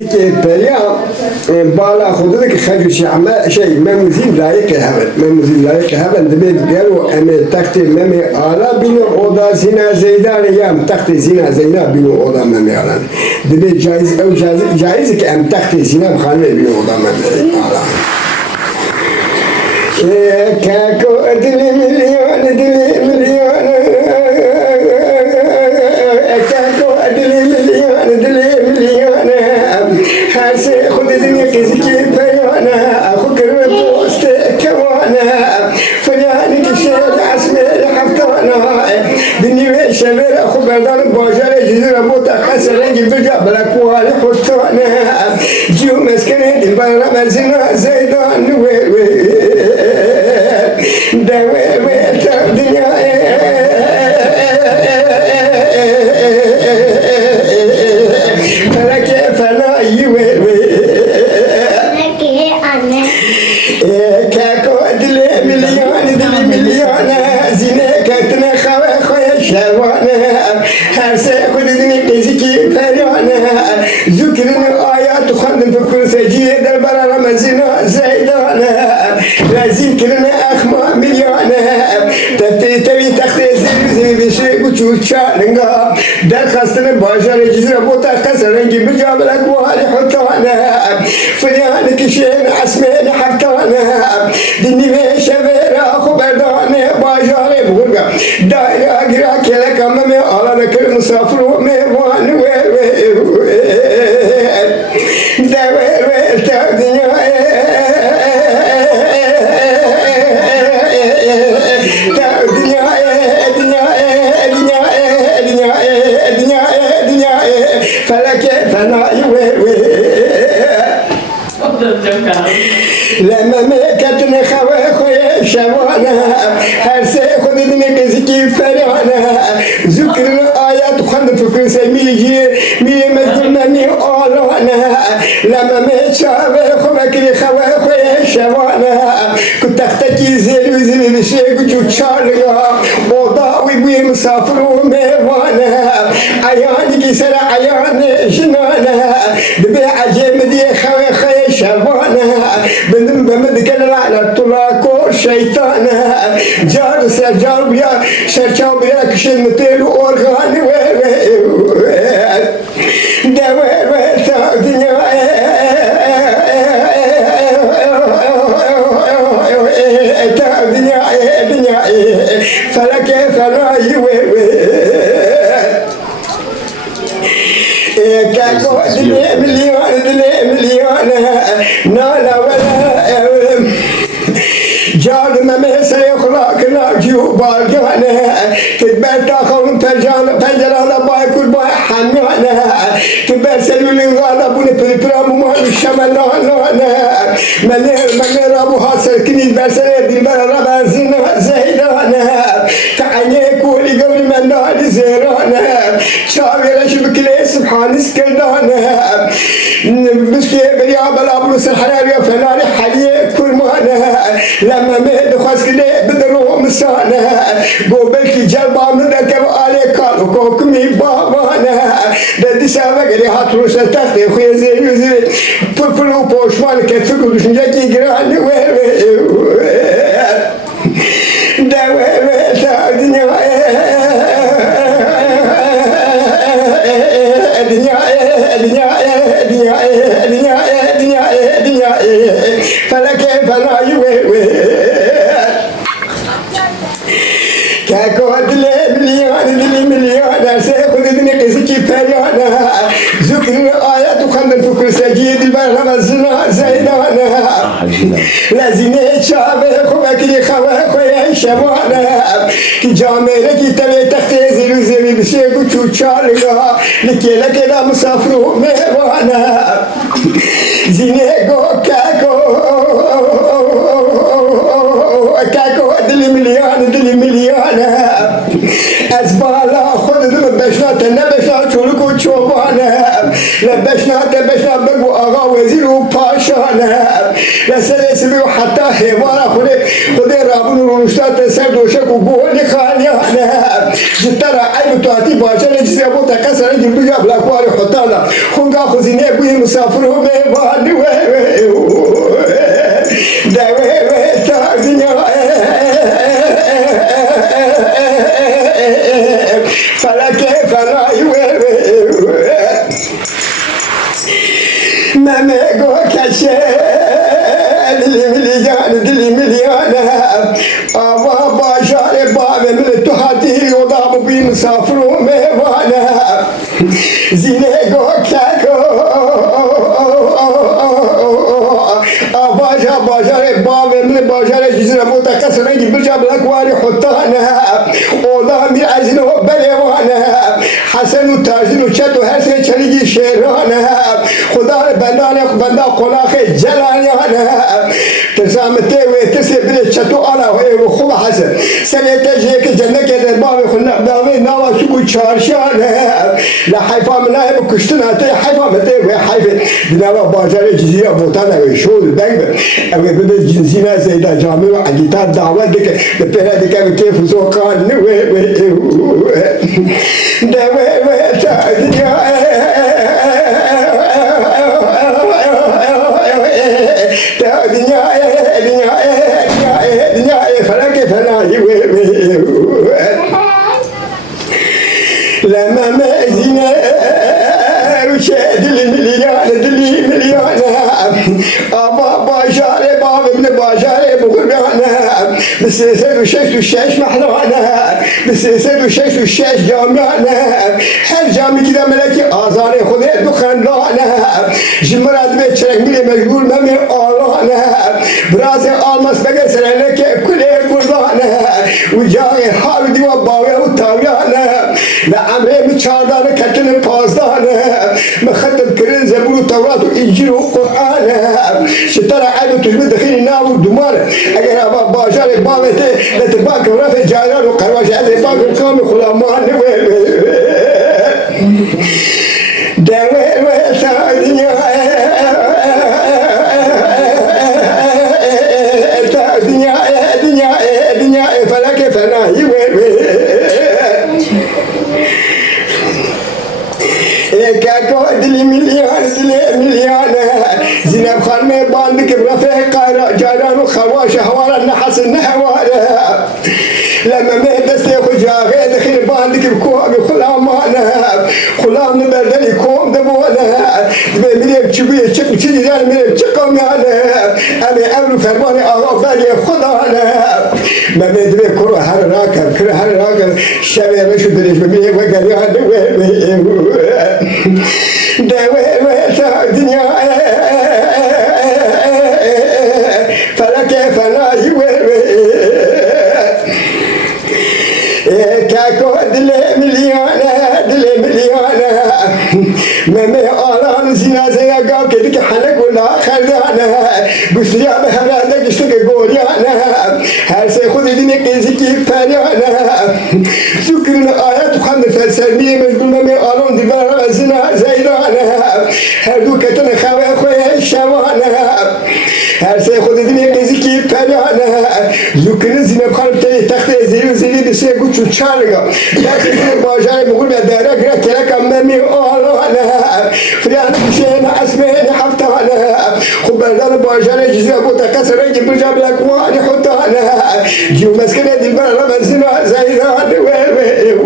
بریا بالا خودت که خجوشی عمل شيء مموزين لايق هبل مموزين لايق هبل دبيت قالوا أم تخت مم آلا بينو أودا زنا زيدان يام تخت زنا زينا بينو أودا مم آلا دبيت جائز أو جائز كأم تخت زنا بخانة بينو أودا مم آلا كاكو أدلي مليون كاكو أدلي مليون هاسي خود دنيا كزكي بيانا أخو كرم بوست كوانا فناني كشير عسمي حفتانا دنيا شمير أخو بردان باجار جزيرة بوتا قسر رنجي برجع بلاكوالي حطانا جيو مسكني دل برا مرزنا زيدان ويل دويل ويل تاب دنيا فلك فلا يويل كاكو دلي مليون زينك تنا خويا شوانا هرسي خود دني قزكي فريانا ذكرنا آيات خندن فكر سجيه در برا رمزنا زيدانا لازم كلنا أخما مليانا تبي تختي زي بشي بچو چالنگا در خستن باشار جزيرة بوتا قسرنجي بجابلك وهالي حطانا فريان كشين عسمين حفتانا دني بشبير أخو بردان باشار بورغا دايرا قرا كلك أمامي على نكر مسافر وميوان ويل دويل تابدنيا فلك فلا يويل لما ميكتني خويا شوانا هرسي خود دني كزكي فريانا ذكر الآيات خند فكر سميجي مي مزلني آلانا لما ميشاوي خوكري خويا شوانا كنت اختكي زيلوزي بشيك جوشاريا وضاوي بي مسافر وميوانا عياني كسر عياني جنانا دبي عجيب دي خويا شوانا بندم بمدك العلى طلاكو شيطانا جار سجار بيا شرشاو بيا كشن متلو أورغاني دويل تاودنيا تاودنيا فلك فلا يويل كاكو دنيا مليون نالا ولا جال ما مسا يخلقنا جوبال جانا تبى تاخذ تجرا باي كل باي حنانا تبى سلولين غالا بني بريبرام ما شمالنا من رابو حاصل كني بس دي برا زنا زيدانا تعني كولي قبل من نادي زيرانا شاغل شبكلي سبحان سكدانا بسكي بريا بلا بلوس الحرارة فلاني حليه كل مانا لما مهد خاسكلي بدرو مسانا قوبلكي جلبا من ذكر عليك وكوكمي بابانا بدي سابق لي هاتروس تختي خويا زي فلو بوشمان كتفكو دشنجاكي جراني دويل تاودنيا فلك فلا يويل كاكو دلي مليون سيخذ دني قسكي فريانا ذكر آيات خندن فكر سجيد البرهما زنا زيدانا لازيني شابه خوكي خويا شوانا كي جامل كي تبي تختي زي بشيكو تشاريا لكي لكي مسافرو ميوانا زينيكو كاكو دلي مليون أزبالا خود بشنا تنبشنا شولكو شوفانا لبشنا بقو آغا وزير وباشانا لسلسلو حتى هيوانا خود رابون ونشتا تسر دوشك وقولي خاليانا جترا عيب تواتي باشا لجزي أبو بوتا كسر جبل جاب لاكواري حطانا خونقا خزيني بوي مسافر وميباني داوي تاقنيا فلكي فلا مامي قو كشي دلي مليان أبا باشار بابي من التحاتي وضعب بي مسافر وميوانا زيني قو كاكو باشار بابي من باشار جزيرة بوتا كسر نجي برجع بلاكواري حطانا اوضا مي عزنو بليوانا حسن و تاجن و چت و هرسه چلیگی شیرانا خدا بنده قلاخ جلانیانا ترسامته و ترسي بلي چتو آلا و خوب حسن سنه تجنه که جنه که در بابي خلنا بابي ناوا شکو چارشانا لحيفا مناه بكشتنا تي حيفا متي و حيفا بناوا باشار جزيرة بوتانا و شول بنگ او ببه جنسينا سيدا جامع و عجيتات دعوة دك بپیرا دکا بكيف زوقان لما ما زينا وشاد دلي مليان أبا باشاري بابا ابن باشاري بغربانا بسيسد وشش محلانا بسيسد وشش جامعنا هر جامع كده ملكي آزاري خذي دخان لانا جمرات بيت شرك ملي مجبور ممي آلانا برازي آلماس بقى سرنك كله بردانا وجاي حال ديوا باوي وتاويانا لعمري متشاردانا كتن بازدانا مختم كرين زبور وتوراة وإنجيل وقرآن شترى عيب تجمد دخيل ناو الدمار أجر أبا باشار بابته لتباك ورافع جايران وقرواش هذا باك الكامل خلامان داوي سعدني دنيا فلك فناي كاكو دلي مليان زينب خان ما باندك برفيق جايران وخواش هوار النحس النهوار لما ما دستي خجاغي دخل باندك بكوامي خلام نبردني كوم دبونا مريم تشبيه تشي زان مريم تشقم يعني أمي أمر فرماني الله باقي خدانا ما بدري كره هر راكب شبيه رشو دريش بمي وقال يعني دواء الدنيا فلك فلا كاكو دلي مليانة ممي آلان زينا زينا قاو كدك حلق ولا خردانا بسيا بهرادا قشتك قوليانا هر سي خود ديني قيزكي فانيانا سكرنا آيات وخمد فلسلمية مجبول ممي آلان دبارا زينا زيدانا هر دو كتن خواه خواه شوانا هر سي خود ديني قيزكي فانيانا زكرنا زينا بخالب تاني تخت زيري بسي قوچو چالگا لكن باجار بقول بدارك ركلك أمامي أنا فريان بشين أسمين حفتانا خبردان باجار جزء بوتا كسر يجيب جاب لك واني حطانا جيو مسكنة دلبر رمزنا زيدان دوير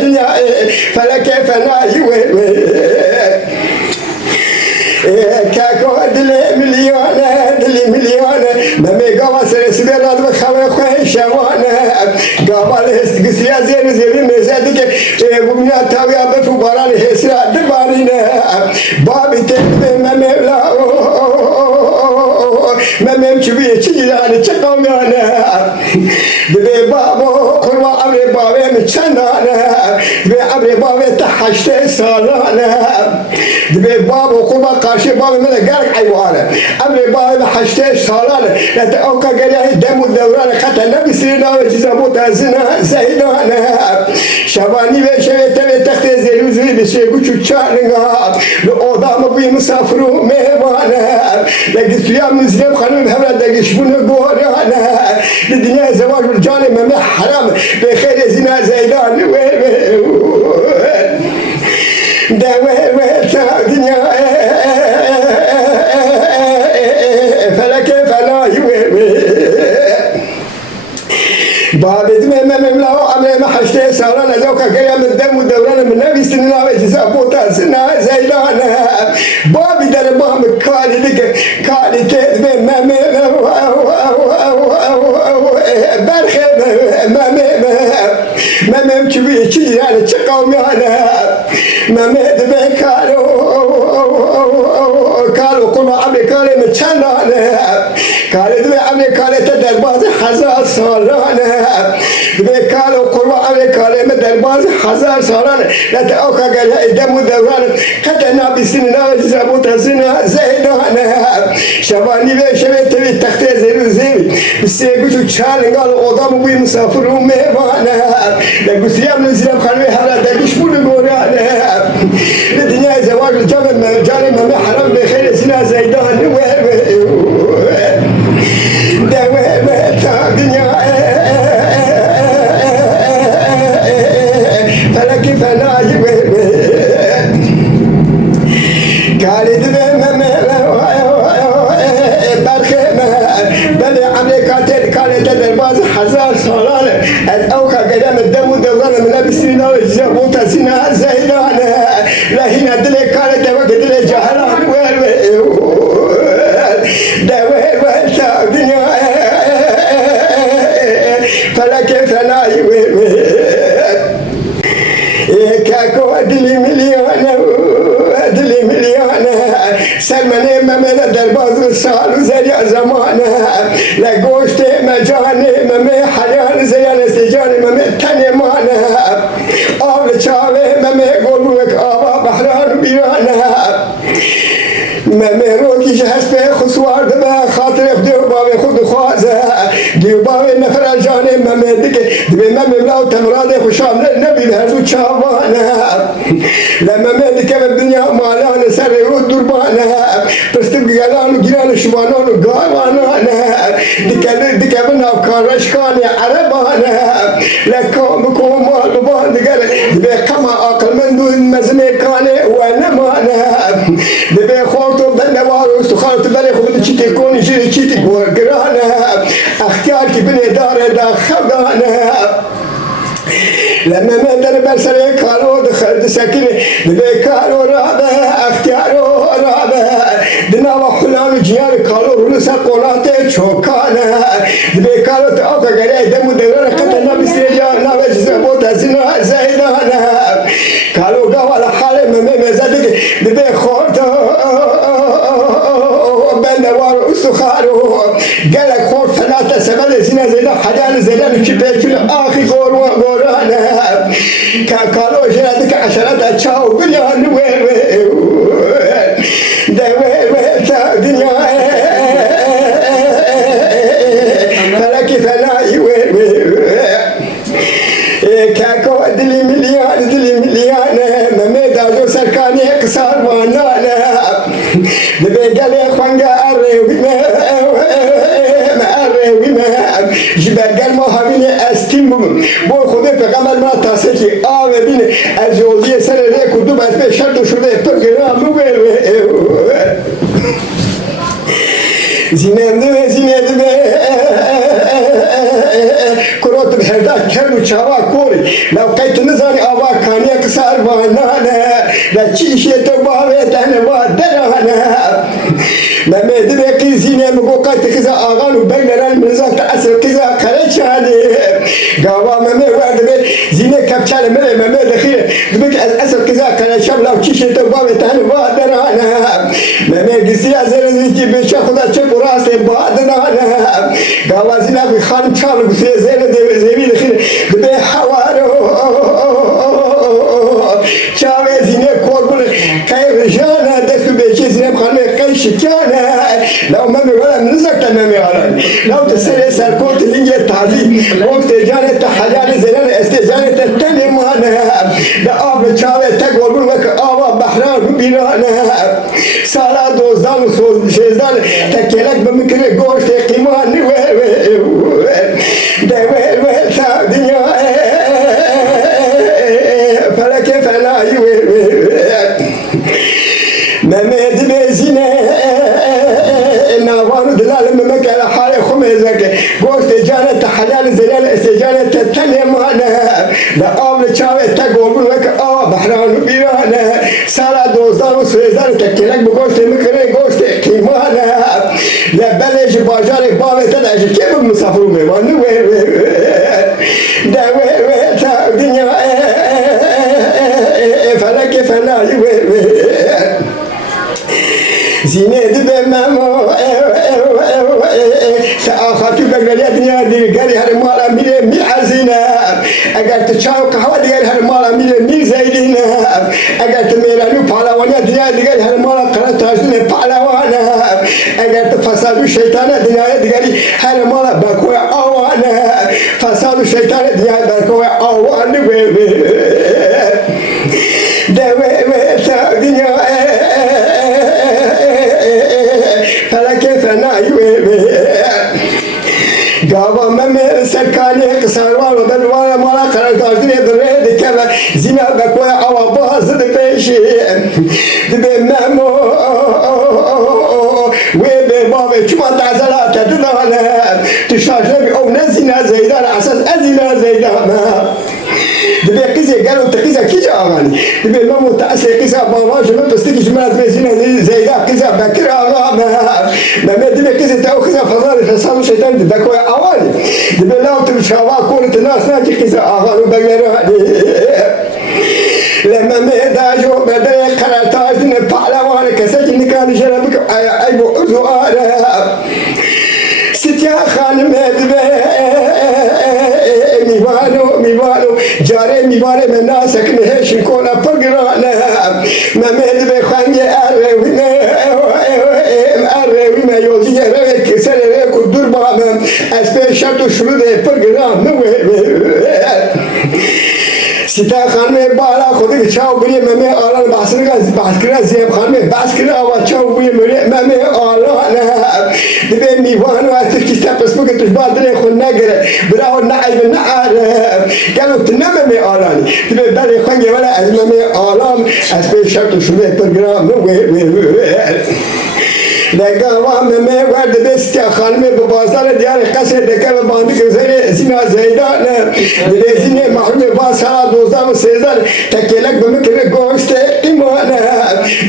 دنيا فلك فناي كاكو دلي مليون بمي قوة سرسبي راد بخوي خوي شوانا قوة الهستقسيا زين مزادك بمنا تاويا بفو باران هسرا دبارينا بابي تنبي مميلاو مميم شبيه چجلاني چقوميانا دبي بابو قروا عمري بابي مچندانا دبي عمري بابي تحشتي سالانا دبي بابو قروا قاشي بابي من قارك عيوانا عمري بابي حشتي سالانا لتأوكا قريهي دم الدوران خطا نبي سرنا وجزمو تازنا زيدانا شباني بشوي تبي تختي زيروزي دلی بسیار گوچو چانگا لآدم بی مسافر و میوانه لگی سویم نزیم خانم همراه دگیش بونو گوریانه دنیا زواج برجان ممی حرام بخیر زینا زیدان دوه تا دنیا فلک فلای بابد من لا عمل ما حشته سالنا زوجك كلام الدم ودوران من نبي سننا وجزاء بوتا سنة زيدان بابي در بام كالي دك كالي كذب برخه ما تبي شيء يعني تقوم يعني ما دبي كالو كل عمل كالي متشنانه كالي دبي عمل كالي تدرباز حزاز سالانه دبي كالو كل عمل كالي مدرباز حزاز سالانه لا تأوكا قال دم ودوران كتنا بسننا وجزابوتا سنة زيدانه شباني بشبه تبي تختي زيرو زيري بسيقوشو تشالن قال قدام بوي مسافر وميوانه لقسيام نزيم خلوي حلا دقيش بولو قورانه الدنيا زواج الجبل جاري ما حرام بخير سنة زيدان دنيا فلك فلاي قالت بلي عملكاتين كانت الباز حزار صالان الأوكا قدام الدم ودوران من أبي سينا وجابوتا سينا زيدان لا هنا دلي كانت وقت دلي جهران دنيا فلك فلاي كاكو دلي مليون سلماني مملا درباز سالو زريع زمانه لقوشت مجاني ممي حيان زيان استجاني ممي تاني مانه آب چاوه ممي قلوك آبا بحران بيرانه ممي روكي جهز به خسوار دبا خاطر خدو باوي خود خوازه دیو باوي نفر جاني ممي دكي دبي ممي ملاو تمراده خوشام نبي بهدو چاوانه لما ممي دكي بالدنيا مالانه سر رود دربانه پرستم گلانو گیرانو شبانانو گاوانانه دكي بنا بكارشكاني عربانه لكم بكم مال ببان دقر دبي قما عقل من دون مزميكاني ونمانه دبي خورتو بنوار واستخارت بلي خبط چيتي كوني جيري چيتي قرانه اختيار كي بني دار دا خبانه لما ما در برسره کارو دخل سکینه دبی کارو رابه اختیارو رابه دنوا خلانو جیار کارو رولسا قولات چوکانه دبی کارو تا آقا گره دمو دوران قطع نبیسته جا نوش زبوت ازینا زیدانه کارو گوال حال ممه مزده دبی خورتا بندوار استخارو گلک خورد فلات سبل زینا زینا حدان زیدان چی پیچون آخی قورانه كالو جرادك عشرات أشاو بليان دنيا فلك فلاي كاكو دلي مليان مميدا جو سركاني كسار وانانا دبي قالي خوانجا جبرگل ما همین استیم بو خوده پیغمبر ما تاسکی آوه بینه از یوزی سر ری کدوم از به شرط شده پرگرام زیننده کروت بهرداد کرد و چاوا کوری لو قیت نزانی آوا کانیه کسار وانانه لچیشه تو باوه تنه با درانه ممه دبی زینه مگو قیت کزا آغان و بین ران منزاک تا اصل کزا کرچانه گاوا ممه ورد بی زینه کپچانه مره ممه دخیره دبی که از اصل کزا کرچان لو چیشه تو باوه تنه با درانه ممه گسی از رزی که بشه خدا چه قراس بادنانه گاوا زینه بی خان چال گسی زینه زیبی دخیره دبی حوارو چاوه زینه کوربونه که رجانه دستو بیچه زینه بخانه قیش کانه لو ممي ولا منزك ممي على لو تسري سركوت لينجي تعزي وقت جانت حجاني زلال استجانت التاني مانه لآب چاوه تگول بون وک آوا بحران رو بیرانه سالا دوزدان و شیزدان تکیلک بمکر گوشت قیمان دوه تا دنیا فلک فلای ممد بزینه نوانو دلال ممکل حال خمیزک گوشت جانت حلال زلال استجانت تنمانه لآب چاوه تگول وک آوا بحران و بیرانه سالا دوزدان و سوزدان تکیلک بگوشت مکر گوشت قیمانه لبلش باجار باوه تدش که بمسافر میمانه دوه تا دنیا فلک فلای زینه دبه مامو سآخاتو بگریا دنیا دیگری هر مالا میره می عزینه اگر تو چاو قهوه دیگر هر مالا میره می زیدینه اگر تو میرانو پالوانی دنیا دیگر هر مالا قرار تاجدین پالوانه اگر تو فساد و شیطان دنیا دیگری هر مالا بکوی آوانه فساد و شیطان دنیا بکوی آوانه دوه تا دنیا فلک فنای گاوا ممر سرکانی قصاروان و بلوان مالا قرار تاجدین دره دکبه زینا بکوی آوا باز دپیشی دبه ممو به بابه چما تعزلات تدانه تشاجر او نزینا زیدان اساس ازینا زیدان دبي قيسة قالوا تقيسة كيجا أغاني دبي ما متأسي قيسة بابا شو ما تستكي شو ما تمسينا زي ده قيسة بكر أغاني ما دبي قيسة تأو قيسة فضل فصار الشيطان دبكوا أغاني دبي لا تمشوا كورة الناس ناجي قيسة أغاني بقدر لما مهداجو بدأ قرار تاجدين بعلوان كسج نكان جربك أي بوزو أنا ستيا خانم هدبه میوانو جاره میوانه من ناسک نهشن کونا پرگرانه ممد به خانگ اروی میوزی روی کسر روی کدور بامم از پیشت و شروع پرگرانه سیتا خانم بالا خودی چاو بری ممه آلان بحث کرا زیب خانم بحث کرا و چاو بری ممه آلان دبی میوانو از تشکیستا پسمو که توش بادره خود نگره براو نعیب نعرف گلو تنمه آلانی دبی بری خانگه ولی از ممه آلان از پیشت و شروع پرگرام لگاوا ممه ورد بستی خانمه به بازار دیار قصر دکه و باندی که زینا زیدان دلی زینه محروم باز سالا دوزدان و سیزان تکیلک بمکر گوشت ایمانه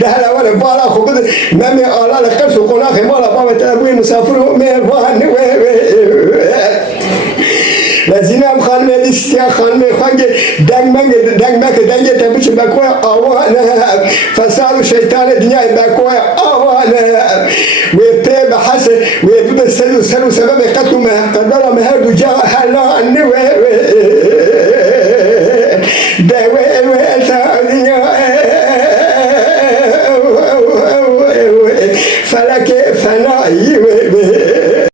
دهل اول بالا خوبه ممه آلال قرص و قناخ مالا بابا تلبوی مسافر و مهربان لزینم خانمه دیستیا خانمه خانگه دنگ تبیش بکوی آوانه فساد و شیطان دنیای بکوی آوانه و پی بحث و بسلو سبب قتل قدر مهر دو جا حلان